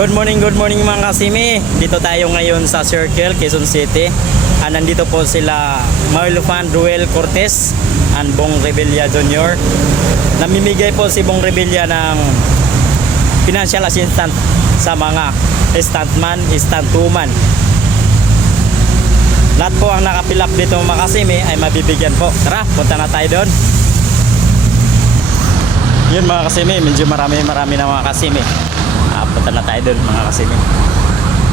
Good morning mga kasimi. Dito tayo ngayon sa Circle, Quezon City. Nandito po sila Marlofan Ruel Cortez and Bong Revilla Jr. Namimigay po si Bong Revilla ng financial assistance sa mga stuntman, stuntwoman. Lahat po ang nakapilap dito mga kasimi ay mabibigyan po. Tara, punta na tayo doon. Yun mga kasimi, medyo marami na mga kasimi. Punta na tayo doon mga kasimi.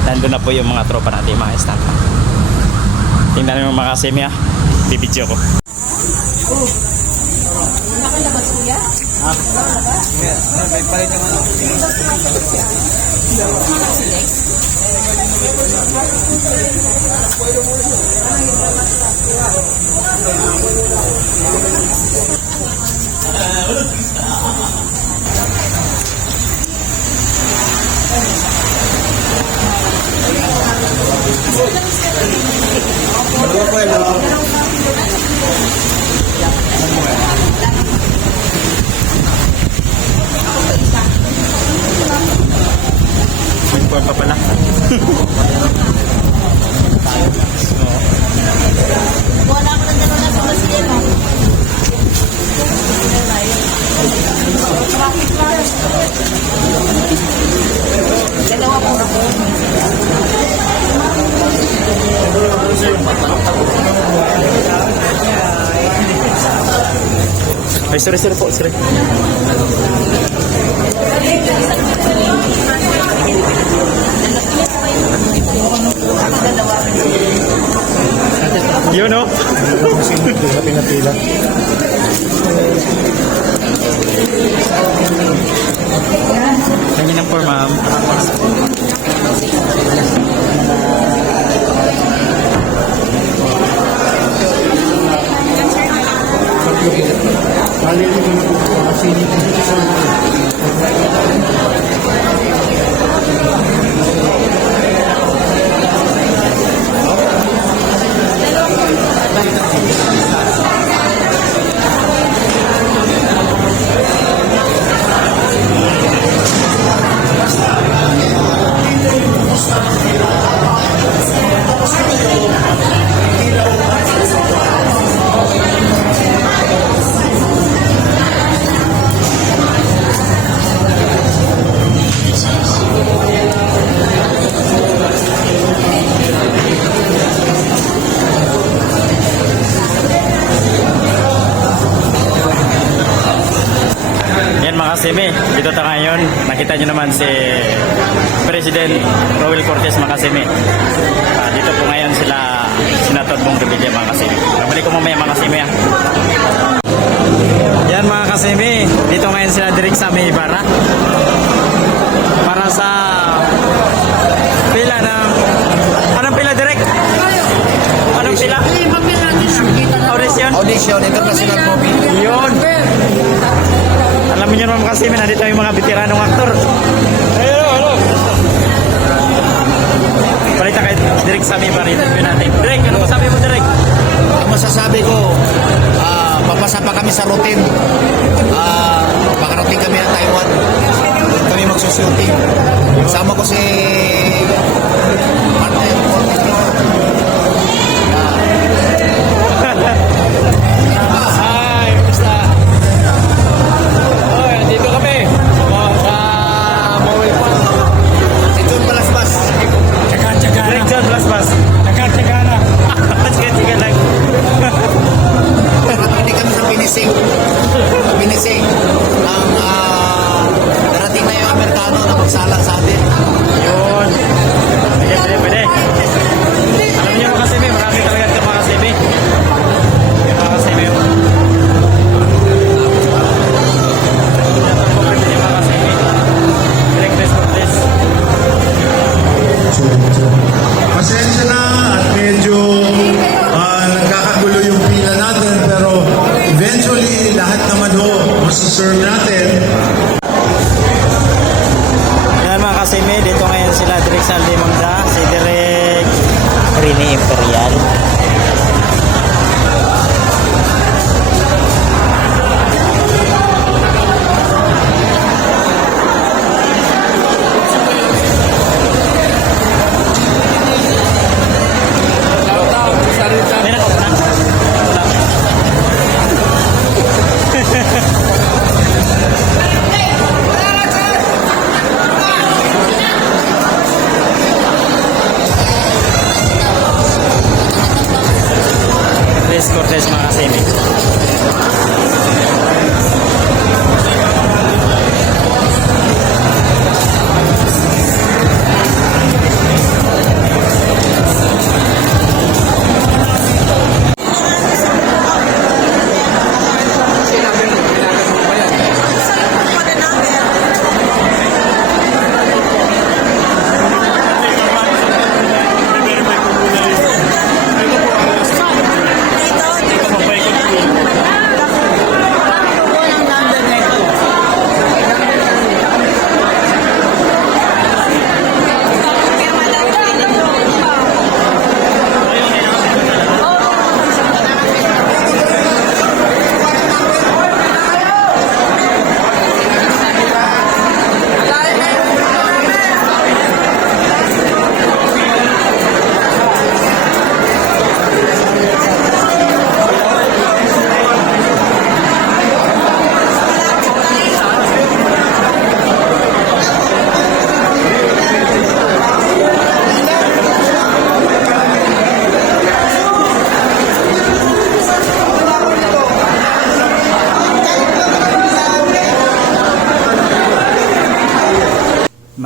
Nandun na po yung mga tropa natin, mga stuntman. Tingnan mo mga kasimi ha. Bibidyo ko. Nakalabas kuya? May palit naman ako. Ito pa pala. Wala ko ng dalawa na sa masiyan mo. Dalawa po ako. Ay, sorry po, sorry. Yun o. Pinapila. Kanyan ang for ma'am. Makasimi, dito tayo ngayon. Nakita nyo naman si President Ruel Cortez Makasimi. Dito po ngayon sila Senator Bong Revilla Makasimi. Babalik ko mamaya Makasimi ha. Yan mga kasimi, dito ngayon sila direct sa May Ibarra para sa pila ng anong pila direct? Anong pila? Audition, international movie. Yun. Alam niyo naman kasi nandito yung mga veteranong aktor. Hello. Balita kay Direk Sami pa rin natin. Direk, ano masabi mo Direk? Ang masasabi ko, papasa pa kami sa routine. Makarating kami ng Taiwan. Kami magsushooting. Sama ko si partner. Hi, kumusta? Oh, dito kami. Sa Mawil pa. Si John Balasbas. Direk John Blasbas. Tsaga na. Tsaga lang. Hindi kami sa Pinising. Pinising. Ang darating na yung Amerikano na magsalang sa atin. Yun. Pwede. Alam niyo mga kasimi, marami talaga ito mga kasimi. Yung mga kasimi. Pasensya na at medyo nagkakagulo yung pila natin pero eventually lahat naman masiserve natin. Yan mga kasimi, dito ngayon sila Direk Sandy Magda, si Direk Rini Imperial.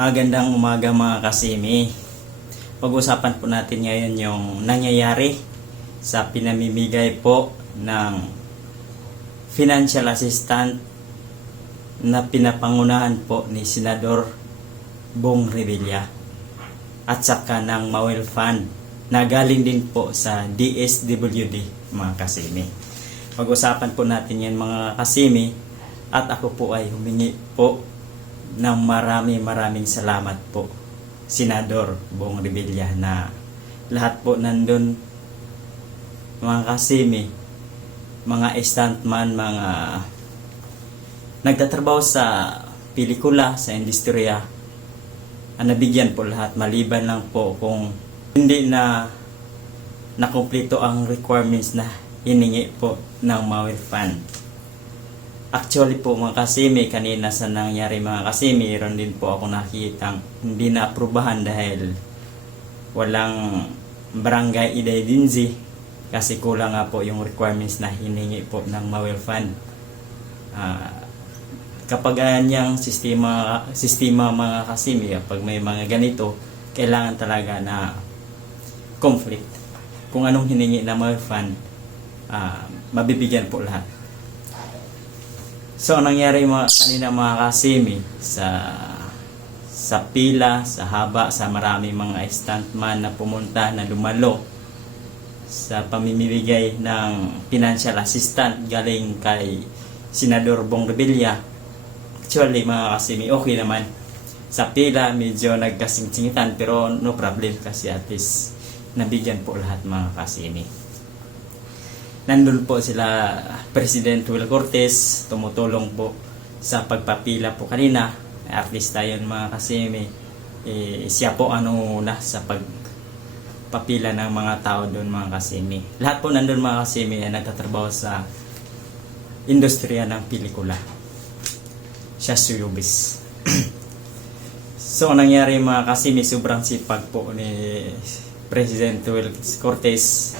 Magandang umaga mga kasimi. Pag-usapan po natin ngayon yung nangyayari sa pinamimigay po ng financial assistant na pinapangunahan po ni Senador Bong Revilla at saka ng Mawel Fund na galing din po sa DSWD mga kasimi. Pag-usapan po natin yan mga kasimi at ako po ay humingi po ng maraming salamat po Senador Bong Revilla na lahat po nandun mga kasimi, mga stuntman, mga nagtatrabaho sa pelikula, sa industriya, nabigyan po lahat maliban lang po kung hindi na nakumpleto ang requirements na hiningi po ng Mawel Fund. Actually po mga kasimi, kanina sa nangyari mga kasimi, meron din po ako nakitang hindi na aprubahan dahil walang barangay idadinzi kasi kulang nga po yung requirements na hiningi po ng Mawel Fund. Kapag ganyang sistema mga kasimi, kapag may mga ganito, kailangan talaga na conflict. Kung anong hiningi ng Mawel Fund, mabibigyan po lahat. So, ang nangyari kanina mga kasimi sa pila, sa haba, sa maraming mga stuntman na pumunta, na lumalo sa pamimigay ng financial assistant galing kay Senador Bong Revilla. Actually mga kasimi, okay naman. Sa pila, medyo nagkasing-singitan pero no problem kasi at least nabigyan po lahat mga kasimi. Nandun po sila President Will Cortez, tumutulong po sa pagpapila po kanina. Artista yun mga kasimi. Siya po una sa pagpapila ng mga tao doon mga kasimi. Lahat po nandun mga kasimi ay nagtatrabaho sa industriya ng pelikula. Siya suyubis. So ang nangyari mga kasimi, sobrang sipag po ni President Will Cortez.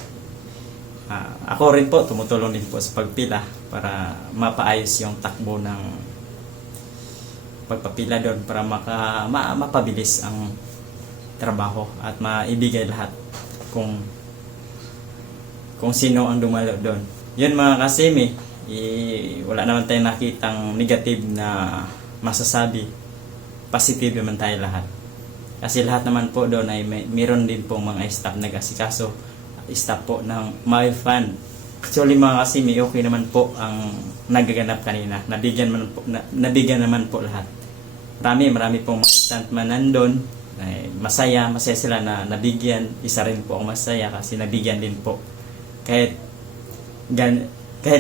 Ako rin po, tumutulong din po sa pagpila para mapaayos yung takbo ng pagpapila doon para mapabilis ang trabaho at maibigay lahat kung sino ang dumalo doon. Yun mga kasimi, wala naman tayong nakitang negative na masasabi. Positive naman tayo lahat. Kasi lahat naman po doon ay mayroon din pong mga staff nag-asikaso, staff po ng Mawel Fund. Actually mga kasimi, okay naman po ang nagaganap kanina. Nabigyan naman po lahat. Marami pong mga stuntman nandun. Masaya sila na nabigyan. Isa rin po ang masaya kasi nabigyan din po. Kahit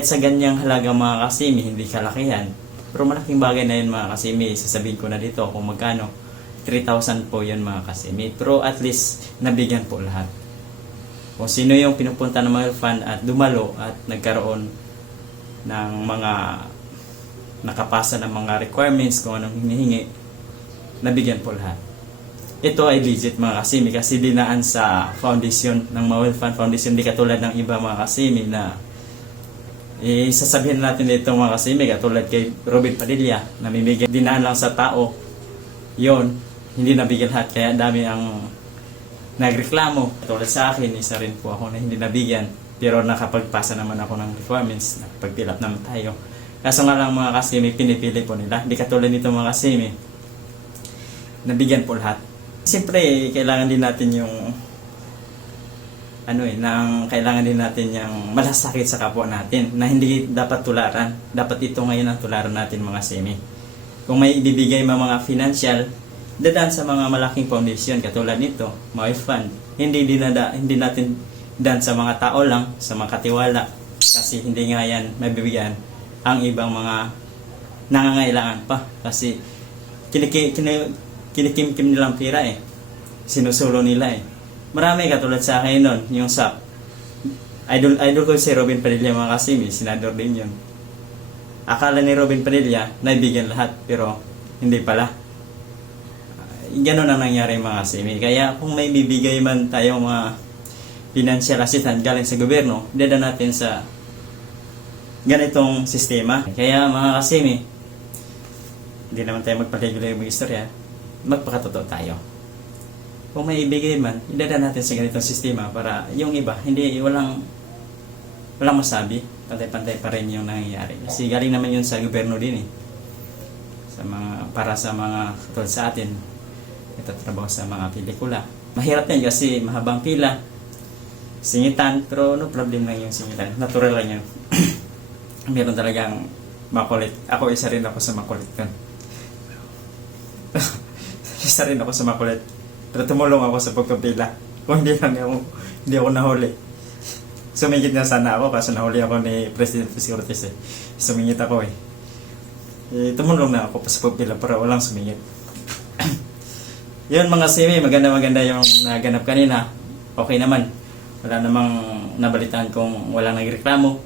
sa ganyang halaga mga kasimi, hindi kalakihan. Pero malaking bagay na yun mga kasimi. Sasabihin ko na dito kung magkano. 3,000 po yun mga kasimi. Pero at least nabigyan po lahat. Kung sino yung pinupunta ng Mawel Fund at dumalo at nagkaroon ng mga nakapasa ng mga requirements kung anong hinihingi, nabigyan po lahat. Ito ay legit mga kasimi kasi dinaan sa foundation ng Mawel Fund Foundation, di katulad ng iba mga kasimi na sasabihin natin dito mga kasimi, katulad kay Robin Padilla, namimigay dinaan lang sa tao, yon hindi nabigyan lahat, kaya dami ang nagreklamo. Tulad sa akin, isa rin po ako na hindi nabigyan pero nakapagpasa naman ako ng requirements, nakapag-fill up naman tayo. Kaso nga lang mga kasimi, pinipili po nila. Di katulad nito mga kasimi, nabigyan po lahat. Siyempre, kailangan din natin yung kailangan din natin yung malasakit sa kapwa natin na hindi dapat tularan. Dapat ito ngayon ang tularan natin mga kasimi. Kung may ibibigay mga financial, dadaan sa mga malaking foundation katulad nito, Mawel Fund. Hindi natin dan sa mga tao lang, sa mga katiwala kasi hindi nga yan mabibigyan ang ibang mga nangangailangan pa kasi kinikimkim nilang pera sinusulo nila Marami katulad sa akin nun, yung sa idol ko si Robin Padilla mga kasimi, senador din yun. Akala ni Robin Padilla naibigyan lahat pero hindi pala. Ganon ang nangyari mga kasimi. Kaya kung may bibigay man tayo mga financial assistance galing sa gobyerno, dadaan natin sa ganitong sistema. Kaya mga kasimi, hindi naman tayo magpaligoy ng istorya. magpakatotoo tayo. Kung may ibigay man, idadaan natin sa ganitong sistema para yung iba, hindi, walang masabi. Pantay-pantay pa rin yung nangyayari. Kasi galing naman yun sa gobyerno din eh. Para sa mga katulad sa atin, itatrabaho sa mga pelikula. Mahirap yan kasi mahabang pila, singitan, pero no problem lang yung singitan. Natural lang yun. Meron talagang makulit. Ako isa rin ako sa makulit kan. Isa rin ako sa makulit. Pero tumulong ako sa pagkapila. Kung hindi ako nahuli. Sumingit nga sana ako kasi nahuli ako ni President Cortez eh. Sumingit ako eh. Tumulong na ako sa pagpila para walang sumingit. Yun mga simi, maganda yung naganap kanina. Okay naman. Wala namang nabalitaan kung walang nagreklamo.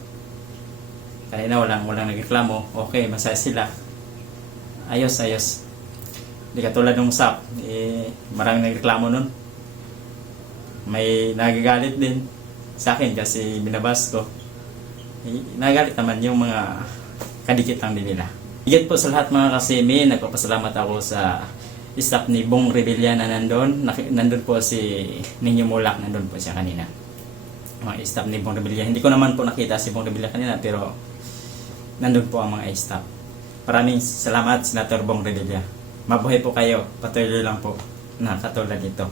Kanina walang nagreklamo. Okay, masaya sila. Ayos. Hindi katulad ng SAP, maraming nagreklamo nun. May nagagalit din sa akin kasi binabas ko. Nagagalit naman yung mga kadikit lang din nila. Higit po sa lahat mga kasimi, nagpapasalamat ako sa staff ni Bong Revilla na nandun. Nandun po si Ninyo Mulak, nandun po siya kanina. Mga staff ni Bong Revilla. Hindi ko naman po nakita si Bong Revilla kanina pero nandun po ang mga staff. Maraming salamat, Senator Bong Revilla. Mabuhay po kayo. Patuloy lang po na katulad nito.